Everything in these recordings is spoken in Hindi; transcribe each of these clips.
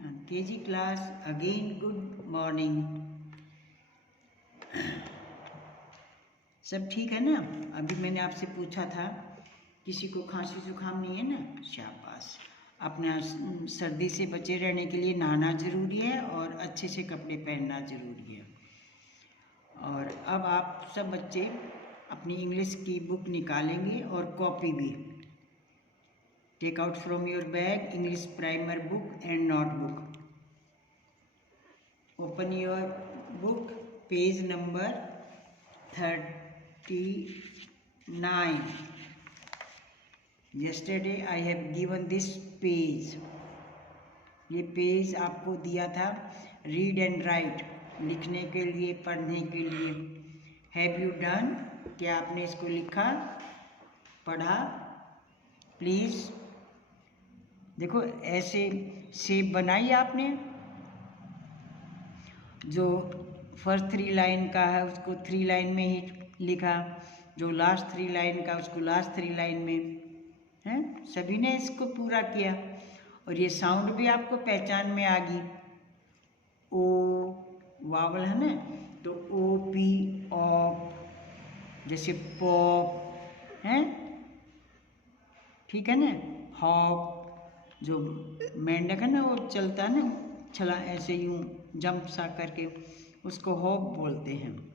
KG class again good morning. सब ठीक है ना? अभी मैंने आपसे पूछा था किसी को खांसी जुकाम नहीं है ना? शाबाश। अपना सर्दी से बचे रहने के लिए नहाना ज़रूरी है और अच्छे से कपड़े पहनना ज़रूरी है। और अब आप सब बच्चे अपनी इंग्लिश की बुक निकालेंगे और कॉपी भी। Take out from your bag English primer book and notebook. Open your book, page number 39. Yesterday I have given this page. ये पेज आपको दिया था रीड एंड राइट, लिखने के लिए, पढ़ने के लिए। Have you done? क्या आपने इसको लिखा, पढ़ा? प्लीज़ देखो, ऐसे शेप बनाई आपने। जो फर्स्ट 3 लाइन का है उसको 3 लाइन में ही लिखा, जो लास्ट 3 लाइन का उसको लास्ट 3 लाइन में है। सभी ने इसको पूरा किया। और ये साउंड भी आपको पहचान में आ गई। ओ वावल है ना, तो ओ पी ऑप, जैसे पॉप है, ठीक है ना। हॉप, जो मेंढक है ना वो चलता है ना, छला ऐसे यूं जंप सा करके, उसको हॉप बोलते हैं।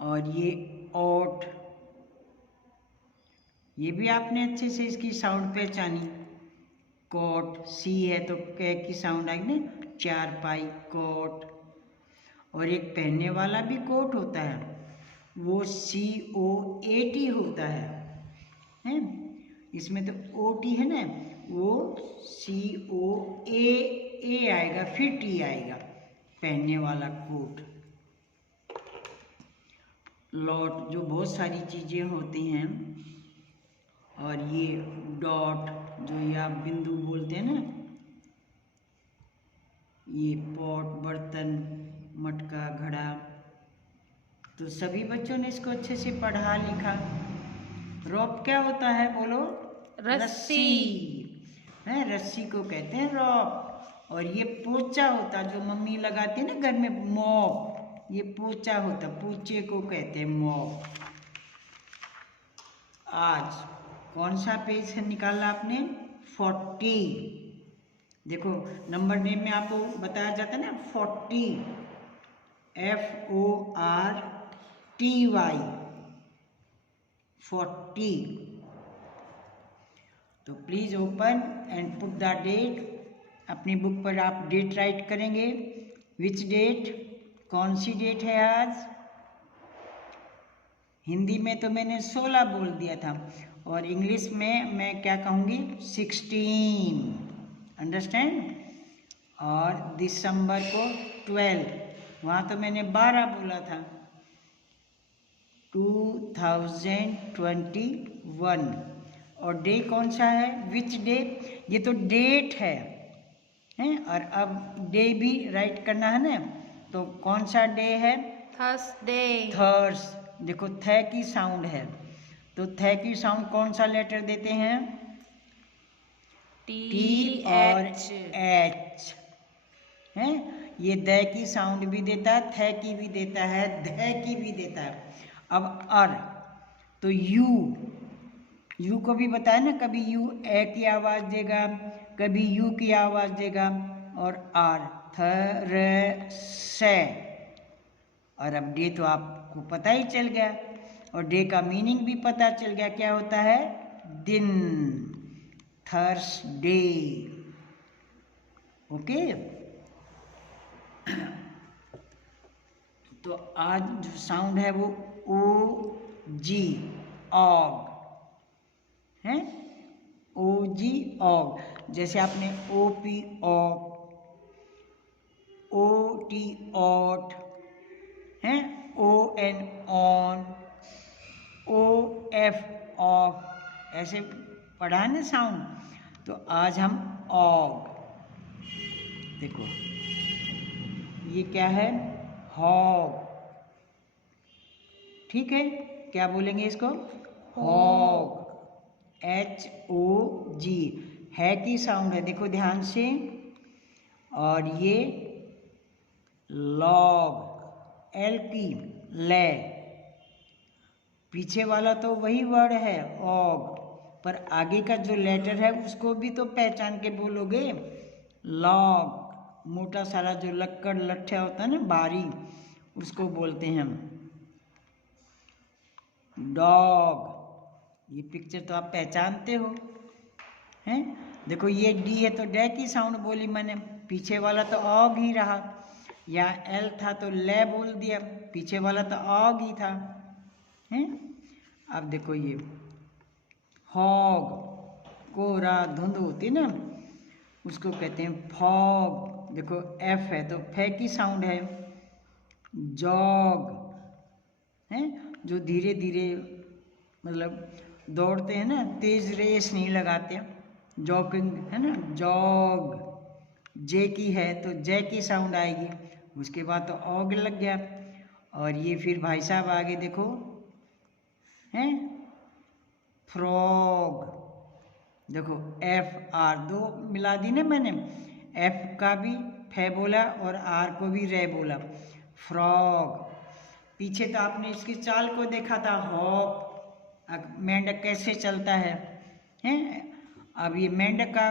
और ये ओट, ये भी आपने अच्छे से इसकी साउंड पहचानी। कोट, सी है तो कै की साउंड आएगी ना, चारपाई, कोट। और एक पहनने वाला भी कोट होता है, वो COAT होता है? इसमें तो OT है ना, वो COA आएगा, फिर T आएगा, पहनने वाला कोट। लॉट, जो बहुत सारी चीज़ें होती हैं। और ये डॉट, जो ये आप बिंदु बोलते हैं ना, ये पॉट, बर्तन, मटका, घड़ा। तो सभी बच्चों ने इसको अच्छे से पढ़ा लिखा। रॉप क्या होता है, बोलो? रस्सी है, रस्सी को कहते हैं रॉप। और ये पोचा होता, जो मम्मी लगाती है ना घर में, मॉप, ये पोचा होता, पोचे को कहते हैं मॉप। आज कौन सा पेज निकाला आपने? 40। देखो, नंबर नेम में आपको बताया जाता है ना, 40, FORTY, 40। तो please open and put the date. अपनी बुक पर आप डेट राइट करेंगे। Which date? कौन सी डेट है आज? हिंदी में तो मैंने 16 बोल दिया था, और इंग्लिश में मैं क्या कहूँगी? 16। अंडरस्टैंड? और दिसंबर को 12, वहाँ तो मैंने 12 बोला था। 2021। और डे कौन सा है? Which day? ये तो डेट है, और अब डे भी राइट करना है ना, तो कौन सा डे है? थर्सडे। थर्स, देखो थ की साउंड है, तो थ की साउंड कौन सा लेटर देते हैं? T और H है। ये द की साउंड भी देता है, थ की भी देता है, ध की भी देता है। अब अर, तो यू को भी बताया ना, कभी यू ए की आवाज देगा, कभी यू की आवाज देगा। और आर, थ र से। और अब डे तो आपको पता ही चल गया, और डे का मीनिंग भी पता चल गया, क्या होता है? दिन, थर्सडे। ओके। तो आज जो साउंड है वो OG, ऑग है, OG, ऑग। जैसे आपने OP, ऑप, OT, ऑट है, ON, ऑन, OF, ऑफ, ऐसे पढ़ा ना साउंड। तो आज हम ऑग, देखो ये क्या है? हॉग, ठीक है। क्या बोलेंगे इसको? Hog, HOG। है की साउंड है, देखो ध्यान से। और ये लॉग, एल की ले, पीछे वाला तो वही वर्ड है ऑग, पर आगे का जो लेटर है उसको भी तो पहचान के बोलोगे। लॉग, मोटा सारा जो लक्कड़ लट्ठा होता है ना भारी, उसको बोलते हैं हम डॉग। ये पिक्चर तो आप पहचानते हो हैं। देखो ये डी है तो डे की साउंड बोली मैंने, पीछे वाला तो ऑग ही रहा। या एल था तो ले बोल दिया, पीछे वाला तो ऑग ही था हैं। अब देखो ये हॉग, कोहरा धुंध होती ना, उसको कहते हैं फॉग। देखो एफ है तो फे की साउंड है। जॉग हैं, जो धीरे धीरे मतलब दौड़ते हैं ना, तेज रेस नहीं लगाते, जॉगिंग है ना, जॉग। जे की है तो जे की साउंड आएगी, उसके बाद तो ऑग लग गया। और ये फिर भाई साहब आगे देखो हैं फ्रॉग। देखो एफ आर दो मिला दी ना मैंने, एफ का भी फे बोला और आर को भी रे बोला, फ्रॉग। पीछे तो आपने इसकी चाल को देखा था, हॉप, मेंढक कैसे चलता है हैं। अब ये मेंढक का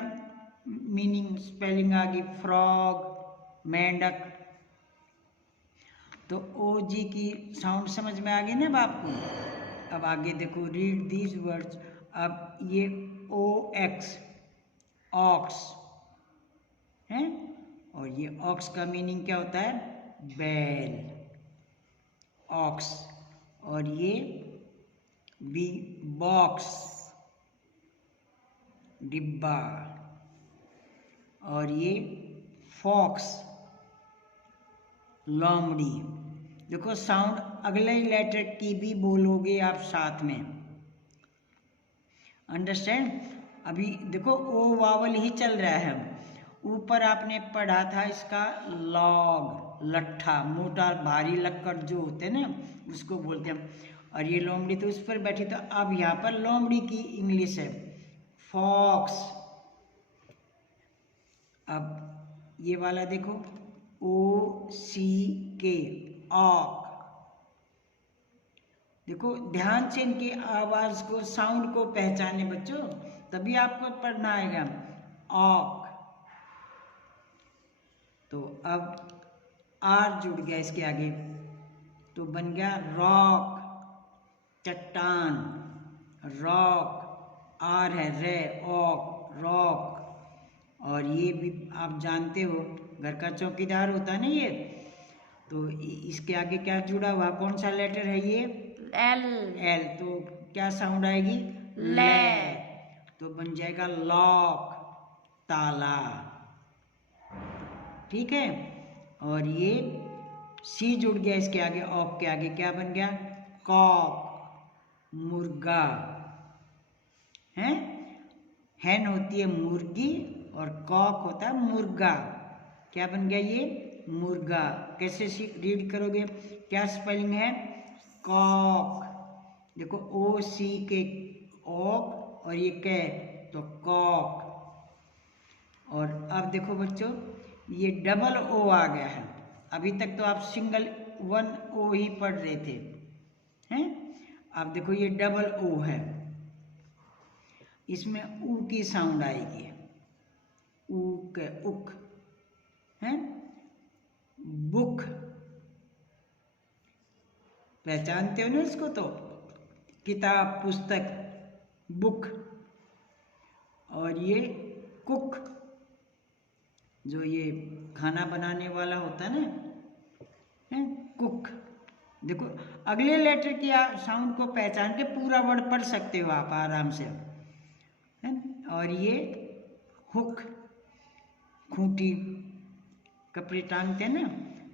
मीनिंग स्पेलिंग आ गई, फ्रॉग, मेंढक। तो ओ जी की साउंड समझ में आ गई ना आपको। अब आगे देखो, रीड दीज वर्ड्स। अब ये ओ एक्स, ऑक्स हैं, और ये ऑक्स का मीनिंग क्या होता है, बैल, ऑक्स। और ये बी बॉक्स, डिब्बा। और ये फॉक्स, लोमड़ी। देखो साउंड अगले लेटर की भी बोलोगे आप साथ में, अंडरस्टैंड। अभी देखो ओ वावल ही चल रहा है। ऊपर आपने पढ़ा था इसका लॉग, लट्ठा, मोटा भारी लक्कड़ जो होते हैं ना, उसको बोलते हैं। और ये लोमड़ी तो उस पर बैठी, तो अब यहाँ पर लोमड़ी की इंग्लिश है फॉक्स। अब ये वाला देखो, ओ सी के, ऑक। देखो ध्यान से इनकी आवाज को, साउंड को पहचाने बच्चों, तभी आपको पढ़ना आएगा। ऑक। तो अब आर जुड़ गया इसके आगे, तो बन गया रॉक, चट्टान, रॉक। आर है रे, ऑक, रॉक। और ये भी आप जानते हो, घर का चौकीदार होता है ना ये, तो इसके आगे क्या जुड़ा हुआ, कौन सा लेटर है ये, एल। एल, तो क्या साउंड आएगी, ले। तो बन जाएगा लॉक, ताला, ठीक है। और ये सी जुड़ गया इसके आगे, ऑक के आगे, क्या बन गया, कॉक, मुर्गा है। हैन होती है मुर्गी और कॉक होता है मुर्गा, क्या बन गया ये, मुर्गा। कैसे रीड करोगे, क्या स्पेलिंग है, कॉक। देखो ओ सी के, ऑक, और ये कै तो कॉक। और अब देखो बच्चों, ये डबल ओ आ गया है। अभी तक तो आप सिंगल वन ओ ही पढ़ रहे थे हैं। अब देखो ये डबल ओ है, इसमें ऊ की साउंड आएगी, ऊ के उक है। बुक, पहचानते हो ना इसको, तो किताब, पुस्तक, बुक। और ये कुक, जो ये खाना बनाने वाला होता है ना, है कुक। देखो अगले लेटर की साउंड को पहचान के पूरा वर्ड पढ़ सकते हो आप आराम से है। और ये हुक, खूंटी, कपड़े टांगते हैं ना,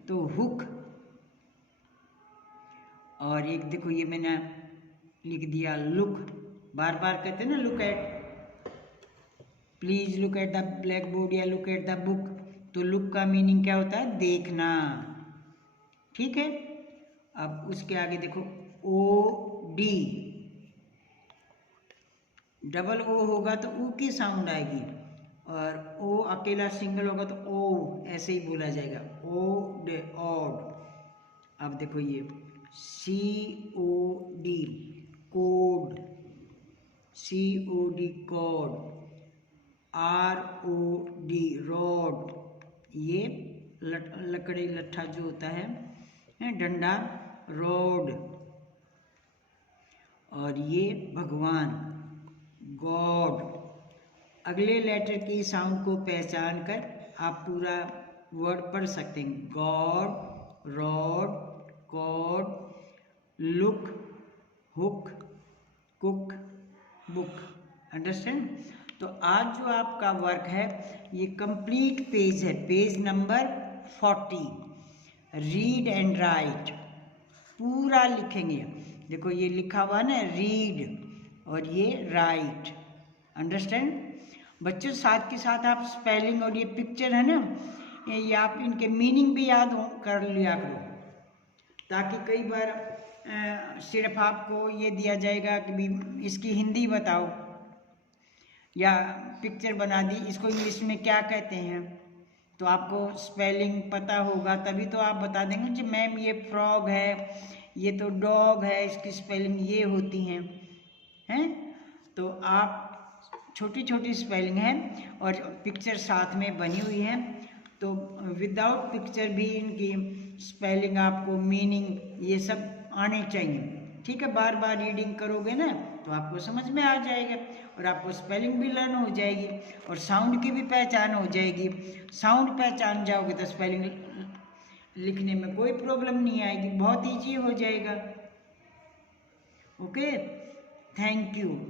तो हुक। और एक देखो ये मैंने लिख दिया लुक, बार बार कहते हैं ना look at, please look at the black board या लुक एट द बुक, तो लुक का मीनिंग क्या होता है, देखना, ठीक है। अब उसके आगे देखो ओ डी, डबल ओ होगा तो ऊ की साउंड आएगी, और ओ अकेला सिंगल होगा तो ओ ऐसे ही बोला जाएगा, ओ डे ऑड। अब देखो ये COD code, COD cod, ROD rod, ये लकड़ी लट्ठा जो होता है डंडा, रॉड। और ये भगवान, गॉड। अगले लेटर की साउंड को पहचान कर आप पूरा वर्ड पढ़ सकते हैं। God, rod, cod, look, hook, cook, book. Understand? तो आज जो आपका वर्क है ये कंप्लीट पेज है, page number 40। Read and write पूरा लिखेंगे। देखो ये लिखा हुआ ना रीड और ये राइट। अंडरस्टैंड? बच्चों साथ के साथ आप स्पेलिंग और ये पिक्चर है ना ये आप इनके मीनिंग भी याद कर लिया करो, ताकि कई बार सिर्फ आपको ये दिया जाएगा कि भी इसकी हिंदी बताओ या पिक्चर बना दी, इसको इंग्लिश में क्या कहते हैं, तो आपको स्पेलिंग पता होगा तभी तो आप बता देंगे जी मैम ये फ्रॉग है, ये तो डॉग है, इसकी स्पेलिंग ये होती हैं। तो आप छोटी छोटी स्पेलिंग है और पिक्चर साथ में बनी हुई है, तो विदाउट पिक्चर भी इनकी स्पेलिंग आपको मीनिंग ये सब आने चाहिए। ठीक है, बार बार रीडिंग करोगे ना तो आपको समझ में आ जाएगा और आपको स्पेलिंग भी लर्न हो जाएगी और साउंड की भी पहचान हो जाएगी। साउंड पहचान जाओगे तो स्पेलिंग लिखने में कोई प्रॉब्लम नहीं आएगी, बहुत ईजी हो जाएगा। Okay, thank you.